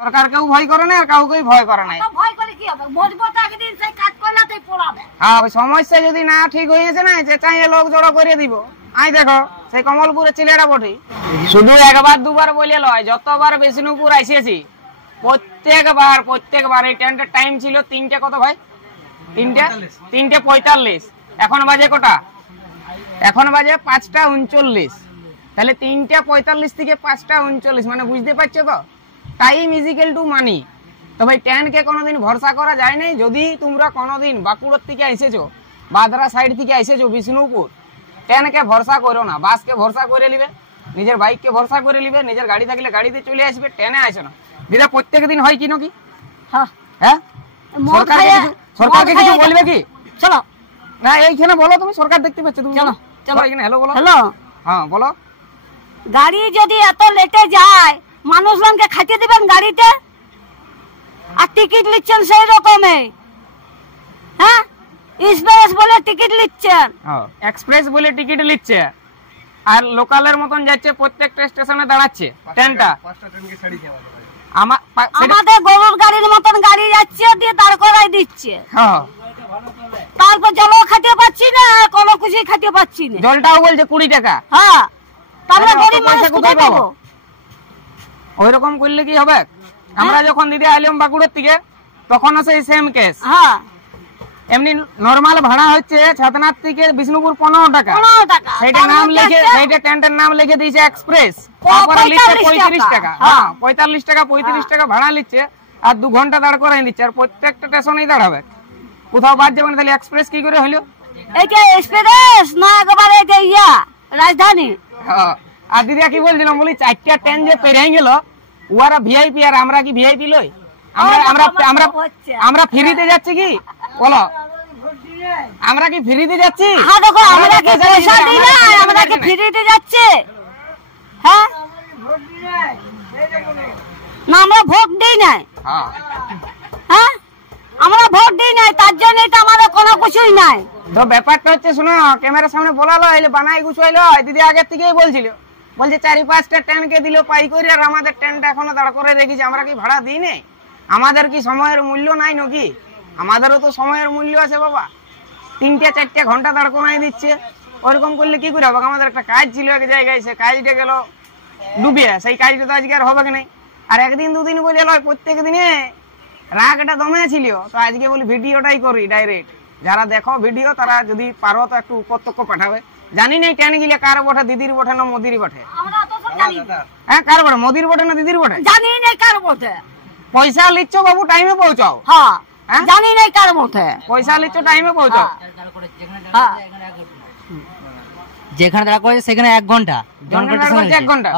সরকারকেও ভয় করে না আর কাউকেই ভয় করে না। ভয় করে কি হবে, মজবুত একদিন সেই কাজ করলাতেই পড়াবে। হ্যাঁ, সমস্যা যদি না ঠিক হয়েছে না, যে চাইয়ে লোক জড়ো করে দিব। আই দেখো সেই কমলপুরের ছেলেটা বটে, শুধু একবার দুবার বলে লয়, যতবার বিষ্ণুপুর আসিয়েছি প্রত্যেকবার এই ট্রেনটার টাইম ছিল 3টে কত ভাই, 3টে 45। এখন বাজে কটা, এখন বাজে 5টা 39। তাহলে 3টে 45 থেকে 5টা 39, মানে বুঝতে পারছো তো, time is equal to money. তো ভাই ট্রেনকে কোনোদিন ভরসা করা যায় নাই। যদি তোমরা কোনোদিন বাঁকুড়ার থেকে এসেছো, বাদরা সাইড থেকে এসেছো বিষ্ণুপুর, ট্রেনকে ভরসা করো না, বাসকে ভরসা করে নিবে, নিজের বাইককে ভরসা করে নিবে, নিজের গাড়ি থাকলে গাড়িতে চলে আসবে, ট্রেনে আসো না। দিদা প্রত্যেক দিন হয় কি নাকি? হ্যাঁ, সরকারকে কিছু বলবে কি? চলো না এইখানে বলো, তুমি সরকার দেখতে পাচ্ছ, তুমি চলো চলো এখানে হ্যালো বলো। হ্যালো, হ্যাঁ বলো। গাড়ি যদি এত লেটে যায়, মানুষজনকে খাটিয়ে দিবেন গাড়িতে, আর টিকিট নিচ্ছেন সেই রকমই। হ্যাঁ, এক্সপ্রেস বলে টিকিট নিচ্ছেন, এক্সপ্রেস বলে টিকিট নিচ্ছে, আর লোকালের মতন যাচ্ছে, প্রত্যেকটা স্টেশনে দাঁড়াচ্ছে ট্রেনটা। আমাদের গরুর গাড়ির মতন গাড়ি যাচ্ছে, দিয়ে দাঁড় করাই দিচ্ছে। তারপর জলও খাটিয়ে পাচ্ছি না, কোনো কিছুই খাটিয়ে পাচ্ছি না। জলটাও বলছে 20 টাকা। হ্যাঁ, তাহলে গরিব মানুষ কোথায় পাবো? ওই রকম করলে কি হবে? আমরা যখন দিদি আইলাম বাঁকুড়ার থেকে, তখন সেই সেম কেস। হ্যাঁ, এমনি নরমাল ভাড়া হচ্ছে ছাতনার থেকে বিষ্ণুপুর 15 টাকা। সেইটা নাম লিখে, সেইটা ট্রেনটার নাম লিখে দিয়েছে এক্সপ্রেস, তারপরে লিখছে 35 টাকা। হ্যাঁ, 45 টাকা 35 টাকা ভাড়া লিখছে, আর 2 ঘন্টা দাঁড় করাই দিচ্ছে, আর প্রত্যেকটা স্টেশনেই দাঁড়াবে, কোথাও বাদ যাবে না। তাহলে এক্সপ্রেস কি করে হলো? এইটা এক্সপ্রেস না, একবারে এটা ইয়া রাজধানী। হ্যাঁ, আর দিদি কি বলছিলাম, বলি 4টা ট্রেন যে পেরিয়ে গেল, ওরা ভিআইপি, আর আমরা কি ভিআইপি লই? আমরা ফ্রিতে যাচ্ছি কি বলো? আমরা কি ফ্রিতে যাচ্ছি? হ্যাঁ দেখো, আমরা কি পয়সা দিই না, আমরা কি ফ্রিতে যাচ্ছি? হ্যাঁ না, আমরা ভোট দিই নাই। হ্যাঁ, আমরা ভোট দিই নাই, তার জন্য তো আমাদের কোনো কিছুই নাই। তো ব্যাপারটা হচ্ছে, শুনো, ক্যামেরার সামনে বলালো, এলে বানাই গুছাইলো। দিদি আগের থেকেই বলছিল, বলছে 4-5টা ট্রেনকে দিল পাই করে, আর আমাদের ট্রেনটা এখনো দাঁড় করে রেখেছি। আমরা কি ভাড়া দিই নাই? আমাদের কি সময়ের মূল্য নাই নাকি? আমাদেরও তো সময়ের মূল্য আছে বাবা। 3-4 ঘন্টা দাঁড় করাই দিচ্ছে, ওরকম করলে কি করে হবে? আমাদের একটা কাজ ছিল এক জায়গায়, সে কাজটা গেল ডুবিয়ে, সেই কাজটা তো আজকে আর হবে কি নাই। আর একদিন দুদিন বলে লয়, প্রত্যেক দিনে রাগটা দমে ছিল। তো আজকে বলি ভিডিওটাই করি ডাইরেক্ট। যারা দেখো ভিডিও, তারা যদি পারো তো একটু উপত্যকা পাঠাবে। জানি নাই ট্রেন গিলে কার বটে, দিদির বটে না মোদির বটে? হ্যাঁ, কার বটে, মোদির বটে না দিদির বটে? জানি নাই কার বটে। পয়সা লিচ্ছ বাবু, টাইমে পৌঁছাও। হ্যাঁ, জানি নাই কার বটে। পয়সা লিচ্ছ, টাইমে পৌঁছাও। যেখানে দাঁড়া করেছে সেখানে 1 ঘন্টা, 1 ঘন্টা।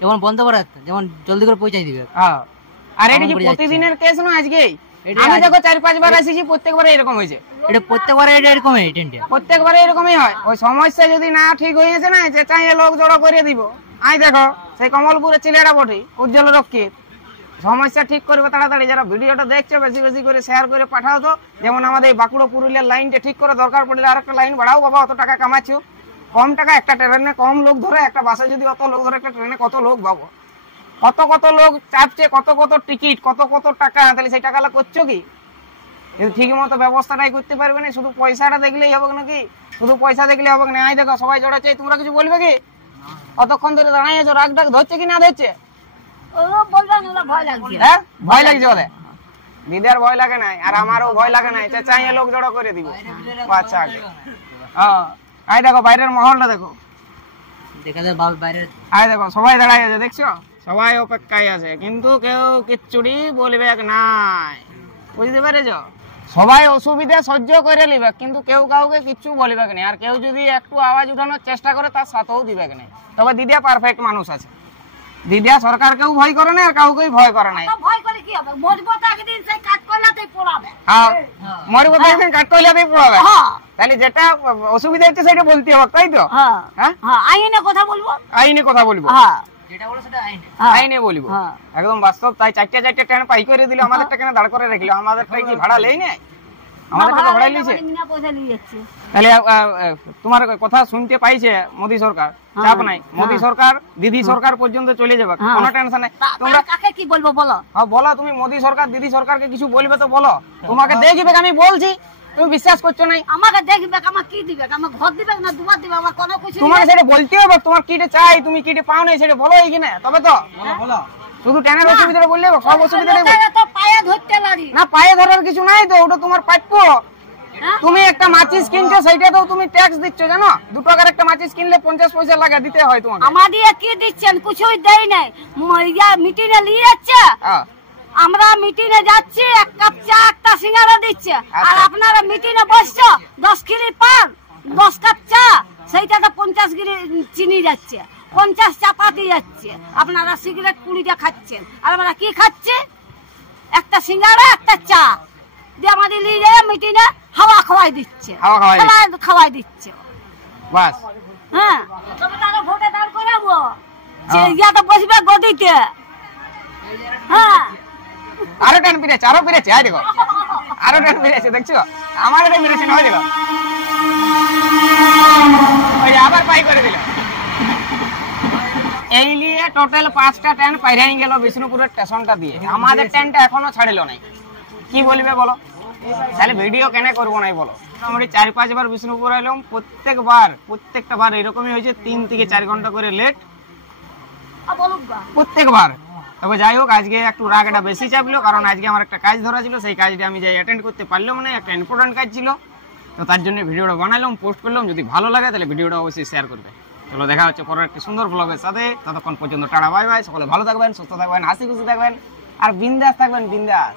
যেমন বন্ধ করে, যেমন জলদি করে পৌঁছাই দিবে। আর এটা কি প্রতিদিনের কেস না আজকে? আমি দেখো 4-5 বার আসিছি, প্রত্যেকবারে এরকম হয়েছে। এটা প্রত্যেকবারে এরকমই, ট্রেনটা প্রত্যেকবারে এরকমই হয়। ওই সমস্যা যদি না ঠিক হয়েছে না, যে চাইয়ে লোক জড়ো করে দিব। আই দেখো সেই কমলপুরের ছেলেটা বটে, উজ্জ্বল রক্ষিত, সমস্যা ঠিক করবে তাড়াতাড়ি। যারা ভিডিওটা দেখছো, বেশি বেশি করে শেয়ার করে পাঠাও তো। যেমন আমাদের এই বাঁকুড়া পুরুলিয়ার লাইনটা ঠিক করে, দরকার পড়লে আরেকটা লাইন বাড়াও বাবা। অত টাকা কামাচ্ছ, কম টাকা, একটা ট্রেনে কম লোক ধরে, একটা বাসে যদি অত লোক ধরে, একটা ট্রেনে কত লোক পাবো, কত লোক চাপছে, কত টিকিট, কত টাকা। তাহলে সেই টাকাটা করছো কি? ঠিক মতো ব্যবস্থাটাই করতে পারবে না। শুধু পয়সাটা দেখলেই হবে নাকি? শুধু পয়সা দেখলে হবে না। আই দেখো সবাই জড়াচ্ছে, তোমরা কিছু বলবে কি? অতক্ষণ ধরে দাঁড়াই আছো, রাগ ডাক ধরছে কি না ধরছে? ভয় লাগছে। হ্যাঁ, ভয় লাগছে ওদের। দিদার ভয় লাগে নাই, আর আমারও ভয় লাগে নাই। চাইয়ে লোক জড়ো করে দিব। আচ্ছা, হ্যাঁ, আই দেখো বাইরের মহলটা দেখো, দেখা যায় বাইরে। আই দেখো সবাই দাঁড়াই আছে, দেখছো? সবাই অপেক্ষায় আছে, কিন্তু কেউ কিচ্ছুটি বলবে নাই। বুঝতে পেরেছ? সবাই অসুবিধা সহ্য করে নিবে, কিন্তু কেউ কাউকে কিচ্ছু বলবে না। আর কেউ যদি একটু আওয়াজ উঠানোর চেষ্টা করে, তার সাথেও দিবে না। তবে দিদিয়া পারফেক্ট মানুষ আছে। দিদিয়া সরকারকেও ভয় করে না আর কাউকেই ভয় করে না। ভয় করে কি হবে? মজবুত একদিন সেই কাজ করলাতেই পড়াবে। হ্যাঁ, মজবুত একদিন কাজ করলাতেই পড়াবে। তাহলে যেটা অসুবিধা হচ্ছে সেটা বলতে হবে, তাই তো? হ্যাঁ, আইনে কথা বলবো, আইনে কথা বলবো। যেটা বলো সেটা আইনে বলবো, একদম বাস্তব। তাই 4-4 ট্রেন পাই করে দিল, আমাদেরটা কেন দাঁড় করে রাখলো? আমাদেরটা কি ভাড়া লেই নাই? আমাদের টাকা ভাড়াই লিয়েছে। বিনা পয়সা নিয়ে যাচ্ছে। তাহলে তোমার কথা শুনতে পাইছে মোদি সরকার, চাপ নাই। মোদি সরকার, দিদি সরকার পর্যন্ত চলে যাবে, কোনো টেনশন নাই। তোমরা কাকে কি বলবো বলো? বলো, তুমি মোদি সরকার দিদি সরকারকে কিছু বলবে তো বলো। তোমাকে দেখবে, আমি বলছি, তুমি বিশ্বাস করছো নাই। আমাকে দেখবে, আমার কি দিবে? আমার ঘর দিবে না দুবার দিবে? আমার কোনো কিছু তোমাকে সেটা বলতে হবে। তোমার কিটে চাই, তুমি কিটে পাও নাই, সেটা বলো কিনা, তবে তো। শুধু ট্রেনের অসুবিধাটা বললে হবে, সব অসুবিধাটাই তো পায়ে ধরতে পারি না। পায়ে ধরার কিছু নাই তো, ওটা তোমার প্রাপ্য। তুমি একটা মাচিস কিনছো, সেইটাতেও তুমি ট্যাক্স দিচ্ছ, জানো? 2 টাকার একটা মাচিস কিনলে 50 পয়সা লাগে দিতে হয় তোমাকে। আমাদের কি দিচ্ছেন? কিছুই দেয় নাই। মিটিং এ নিয়ে যাচ্ছে, আমরা মিটিং এ যাচ্ছি, 1 কাপ চা, একটা সিঙ্গারা দিচ্ছে। আর আপনারা মিটিং এ বসছো, 10 কিলি পান, 10 কাপ চা, সেইটাতে 50 কিলি চিনি যাচ্ছে, 50 চাপাতি যাচ্ছে। আপনারা সিগারেট 20টা খাচ্ছেন, আর আমরা কি খাচ্ছি? একটা সিঙ্গারা, একটা চা দিয়ে আমাদের নিয়ে যায় মিটিং এ হাওয়া খাওয়াই দিচ্ছে, খাওয়াই দিচ্ছে বাস। হ্যাঁ, তবে তারা ভোটে দাঁড় করাবো, ইয়াতে বসবে গদিতে। হ্যাঁ, আরো টান পিড়েছে, আরো পিড়েছে, আয় দেখো, আরো টান পিড়েছে, দেখছো? আমার এটা পিড়েছে, নয় দেখো, ওই আবার পাই করে দিল। এই নিয়ে টোটাল 5টা ট্রেন পাইরাই গেল বিষ্ণুপুরের স্টেশনটা দিয়ে। আমাদের ট্রেনটা এখনো ছাড়িল নাই। কি বলবে বলো? তাহলে ভিডিও কেন করবো নাই বলো? মোটামুটি 4-5 বার বিষ্ণুপুর এলাম, প্রত্যেকটা বার এরকমই হয়েছে, 3 থেকে 4 ঘন্টা করে লেট প্রত্যেকবার। তবে যাই হোক, আজকে একটু রাগটা বেশি চাপলো, কারণ আজকে আমার একটা কাজ ধরা ছিল, সেই কাজটা আমি যাই অ্যাটেন্ড করতে পারলাম না। একটা ইম্পর্টেন্ট কাজ ছিল, তো তার জন্য ভিডিওটা বানালাম, পোস্ট করলাম। যদি ভালো লাগে তাহলে ভিডিওটা অবশ্যই শেয়ার করবে। চলো, দেখা হচ্ছে পরের একটি সুন্দর ব্লগের সাথে। ততক্ষণ পর্যন্ত টাটা, বাই বাই। সকলে ভালো থাকবেন, সুস্থ থাকবেন, হাসি খুশি থাকবেন, আর বিন্দাস থাকবেন, বিন্দাস।